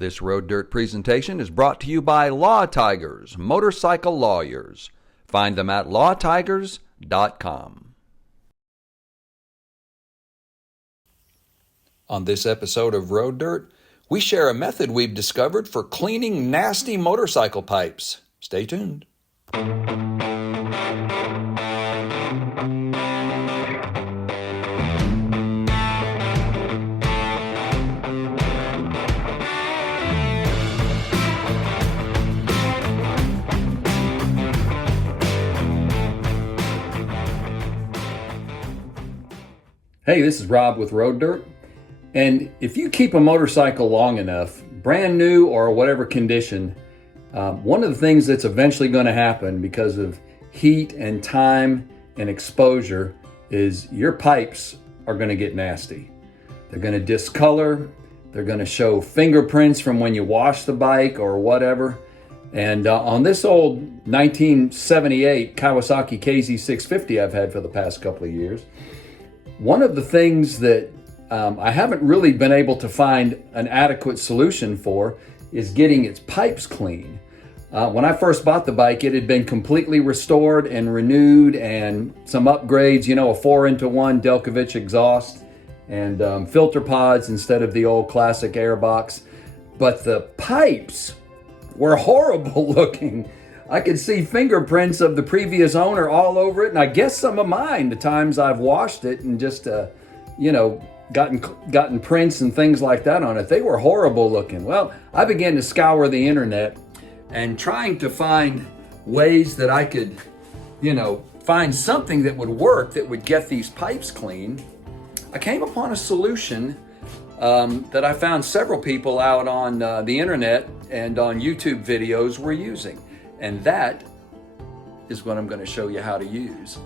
This Road Dirt presentation is brought to you by Law Tigers, motorcycle lawyers. Find them at lawtigers.com. On this episode of Road Dirt, we share a method we've discovered for cleaning nasty motorcycle pipes. Stay tuned. Hey, this is Rob with Road Dirt. And if you keep a motorcycle long enough, brand new or whatever condition, one of the things that's eventually going to happen because of heat and time and exposure is your pipes are going to get nasty. They're going to discolor. They're going to show fingerprints from when you wash the bike or whatever. And on this old 1978 Kawasaki KZ650 I've had for the past couple of years, one of the things that I haven't really been able to find an adequate solution for is getting its pipes clean. When I first bought the bike, it had been completely restored and renewed and some upgrades, a 4-into-1 Delkovich exhaust and filter pods instead of the old classic airbox. But the pipes were horrible looking. I could see fingerprints of the previous owner all over it, and I guess some of mine, the times I've washed it and just, gotten prints and things like that on it. They were horrible looking. Well, I began to scour the internet and trying to find ways that I could, find something that would work that would get these pipes clean. I came upon a solution that I found several people out on the internet and on YouTube videos were using. And that is what I'm going to show you how to use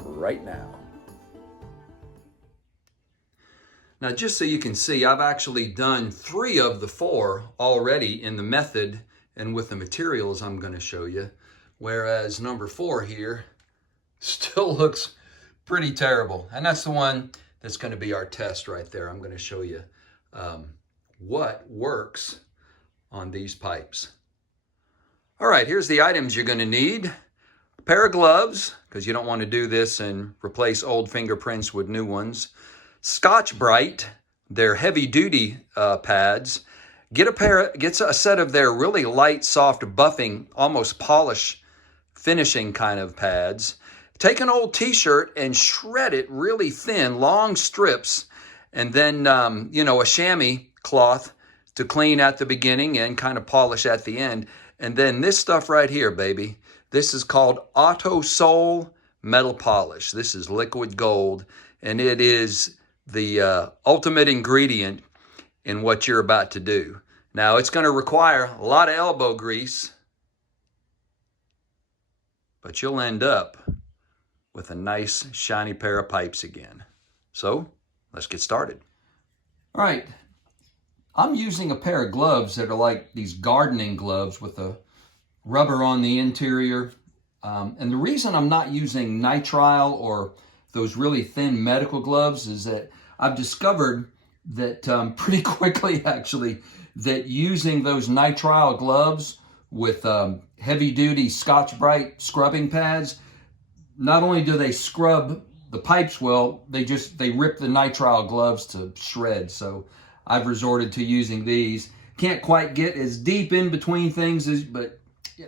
right now. Now, just so you can see, I've actually done 3 of the 4 already in the method and with the materials I'm going to show you, whereas number 4 here still looks pretty terrible. And that's the one that's going to be our test right there. I'm going to show you what works on these pipes. All right, here's the items you're going to need. A pair of gloves, because you don't want to do this and replace old fingerprints with new ones. Scotch-Brite, their heavy-duty pads. Get a set of their really light, soft buffing, almost polish finishing kind of pads. Take an old t-shirt and shred it really thin, long strips, and then, a chamois cloth to clean at the beginning and kind of polish at the end. And then this stuff right here, baby, this is called Autosol metal polish. This is liquid gold, and it is the ultimate ingredient in what you're about to do. Now, it's going to require a lot of elbow grease, but you'll end up with a nice, shiny pair of pipes again. So, let's get started. All right. I'm using a pair of gloves that are like these gardening gloves with a rubber on the interior. And the reason I'm not using nitrile or those really thin medical gloves is that I've discovered that pretty quickly, actually, that using those nitrile gloves with heavy-duty Scotch-Brite scrubbing pads, not only do they scrub the pipes well, they rip the nitrile gloves to shreds. So I've resorted to using these. Can't quite get as deep in between things, but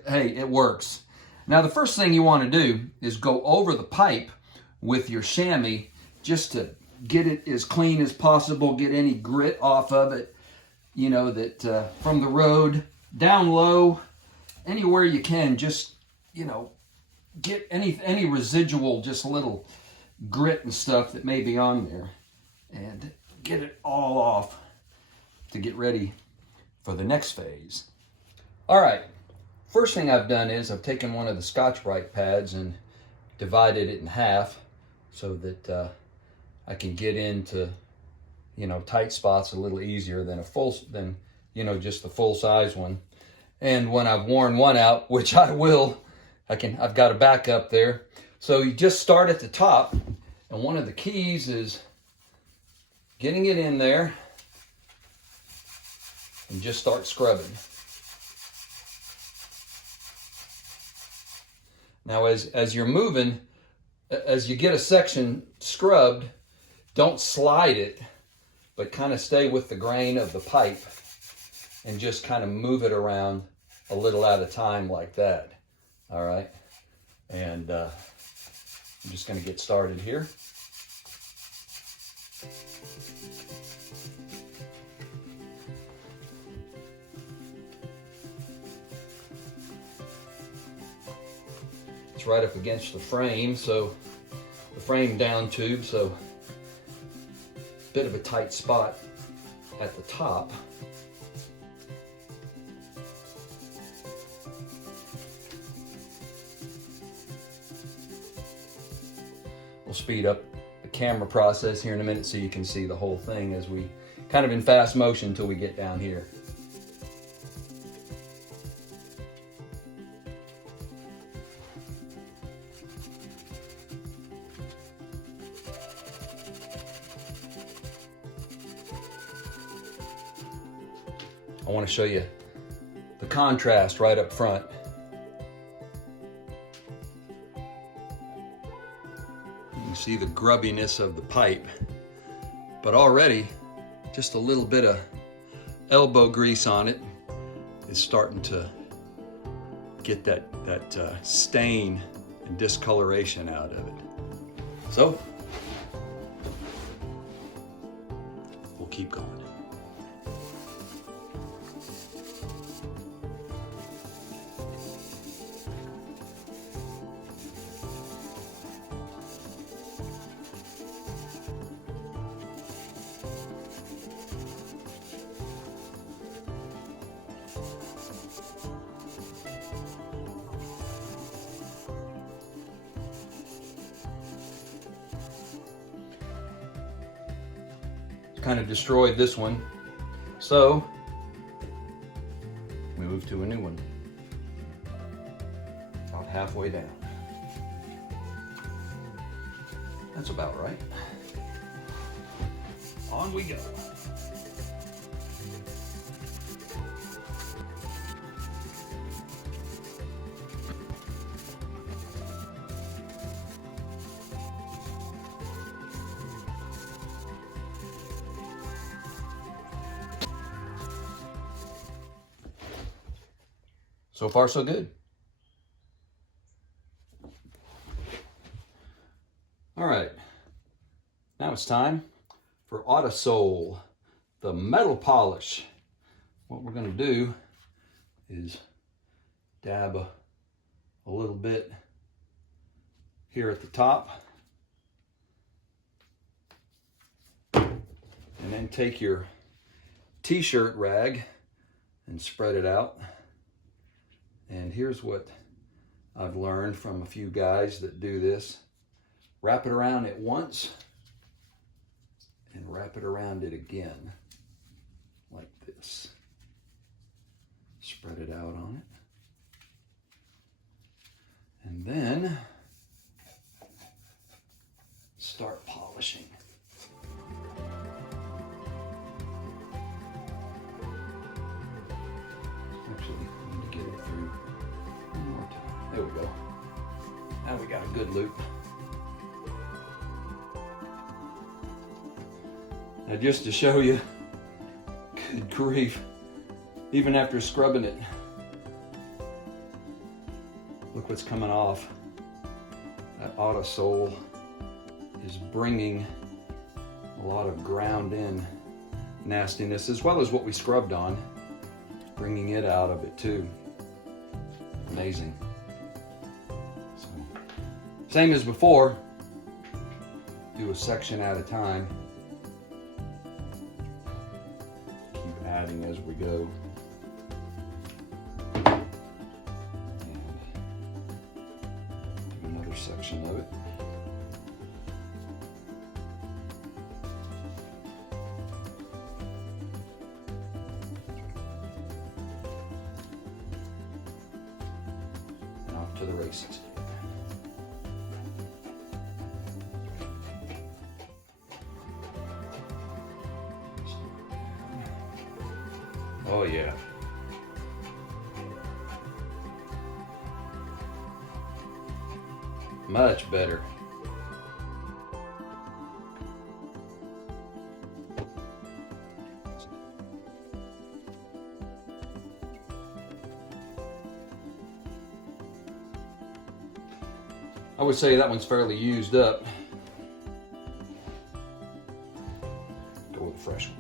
hey, it works. Now, the first thing you want to do is go over the pipe with your chamois just to get it as clean as possible, get any grit off of it, that from the road, down low, anywhere you can, just, get any residual, just a little grit and stuff that may be on there, and get it all off to get ready for the next phase. All right, first thing I've done is I've taken one of the Scotch-Brite pads and divided it in half so that I can get into, tight spots a little easier than just the full size one. And when I've worn one out, which I will, I've got a backup there. So you just start at the top, and one of the keys is getting it in there and just start scrubbing. Now as you're moving, as you get a section scrubbed, don't slide it, but kind of stay with the grain of the pipe and just kind of move it around a little at a time like that. All right, and I'm just going to get started here. It's right up against the frame, so the frame down tube, so a bit of a tight spot at the top. We'll speed up the camera process here in a minute so you can see the whole thing as we kind of in fast motion until we get down here. I want to show you the contrast right up front. You can see the grubbiness of the pipe, but already just a little bit of elbow grease on it is starting to get that stain and discoloration out of it. So we'll keep going. Kind of destroyed this one, so we move to a new one about halfway down. That's about right. On we go. So far, so good. All right, now it's time for Autosol, the metal polish. What we're going to do is dab a little bit here at the top, and then take your t-shirt rag and spread it out. And here's what I've learned from a few guys that do this. Wrap it around it once and wrap it around it again like this. Spread it out on it. And then start polishing. Actually, I need to get it through one more time. There we go. Now we got a good loop. Now just to show you, good grief, even after scrubbing it, look what's coming off. That Autosol is bringing a lot of ground in nastiness, as well as what we scrubbed on, bringing it out of it too. Amazing. So, same as before, do a section at a time. Keep adding as we go. And do another section of it. To the races. Oh yeah. Much better. I would say that one's fairly used up. Go with a fresh one.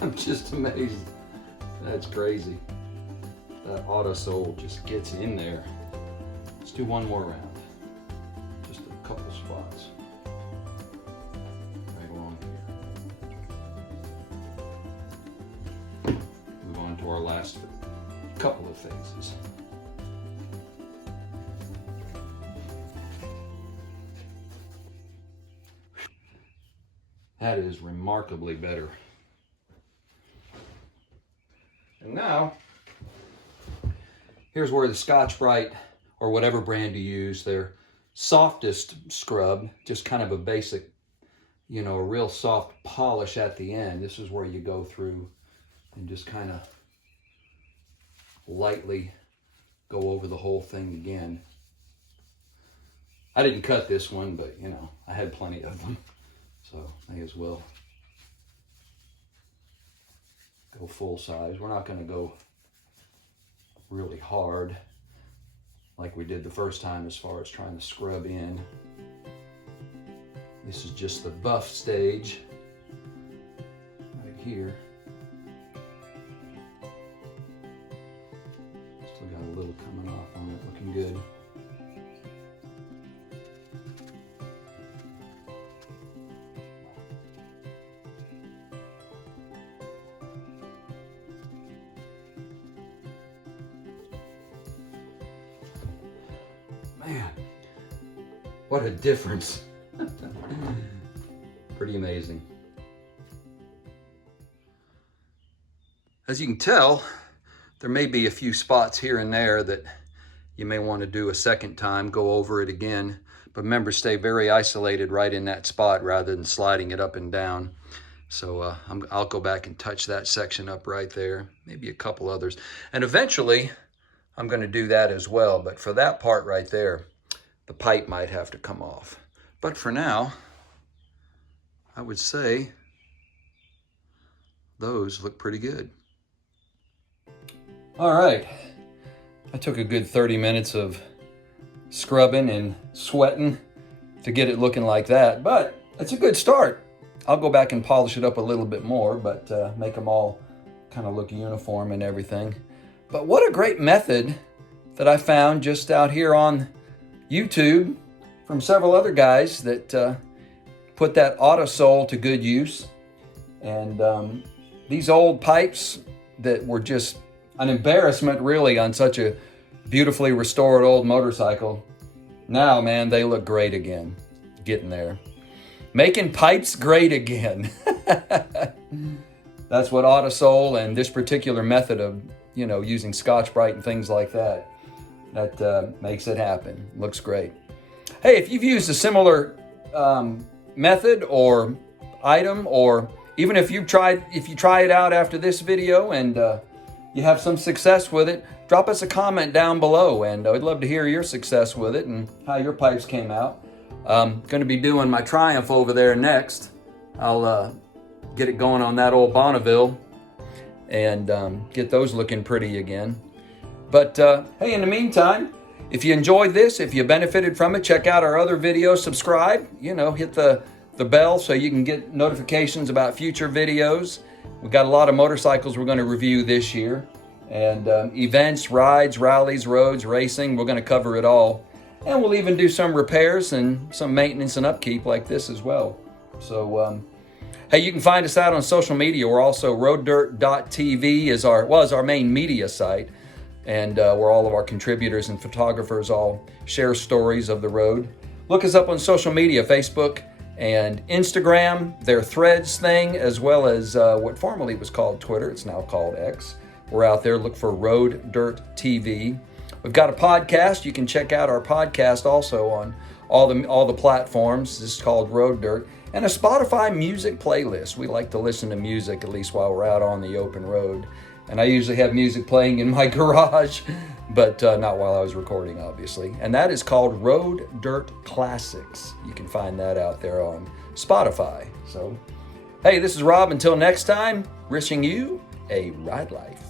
I'm just amazed. That's crazy. That Autosol just gets in there. Let's do one more round. Just a couple spots. Right along here. Move on to our last couple of phases. That is remarkably better. And now, here's where the Scotch-Brite, or whatever brand you use, their softest scrub, just kind of a basic, you know, a real soft polish at the end. This is where you go through and just kind of lightly go over the whole thing again. I didn't cut this one, but, you know, I had plenty of them, so may as well go full size. We're not going to go really hard like we did the first time as far as trying to scrub in. This is just the buff stage right here. Still got a little coming off on it, looking good. Man, what a difference. Pretty amazing. As you can tell, there may be a few spots here and there that you may want to do a second time, go over it again. But remember, stay very isolated right in that spot rather than sliding it up and down. So I'll go back and touch that section up right there, maybe a couple others. And eventually, I'm going to do that as well, but for that part right there, the pipe might have to come off. But for now, I would say those look pretty good. All right, I took a good 30 minutes of scrubbing and sweating to get it looking like that, but it's a good start. I'll go back and polish it up a little bit more, but make them all kind of look uniform and everything. But what a great method that I found just out here on YouTube from several other guys that put that Autosol to good use. And these old pipes that were just an embarrassment really on such a beautifully restored old motorcycle. Now, man, they look great again. Getting there. Making pipes great again. That's what Autosol and this particular method of, you know, using Scotch-Brite and things like that, that makes it happen. Looks great. Hey, if you've used a similar method or item, or even if you try it out after this video and you have some success with it, drop us a comment down below, and I'd love to hear your success with it and how your pipes came out. I'm going to be doing my Triumph over there next. I'll get it going on that old Bonneville and get those looking pretty again. But hey, in the meantime, if you enjoyed this, if you benefited from it, check out our other videos, subscribe, you know, hit the bell so you can get notifications about future videos. We've got a lot of motorcycles we're going to review this year, and events, rides, rallies, roads, racing. We're going to cover it all. And we'll even do some repairs and some maintenance and upkeep like this as well. So, hey, you can find us out on social media. We're also roaddirt.tv is our main media site, and where all of our contributors and photographers all share stories of the road. Look us up on social media, Facebook And Instagram, their Threads thing, as well as what formerly was called Twitter. It's now called X. We're out there. Look for Road Dirt TV. We've got a podcast. You can check out our podcast also on all the platforms. This is called Road Dirt. And a Spotify music playlist. We like to listen to music, at least while we're out on the open road. And I usually have music playing in my garage, but not while I was recording, obviously. And that is called Road Dirt Classics. You can find that out there on Spotify. So, hey, this is Rob. Until next time, wishing you a ride life.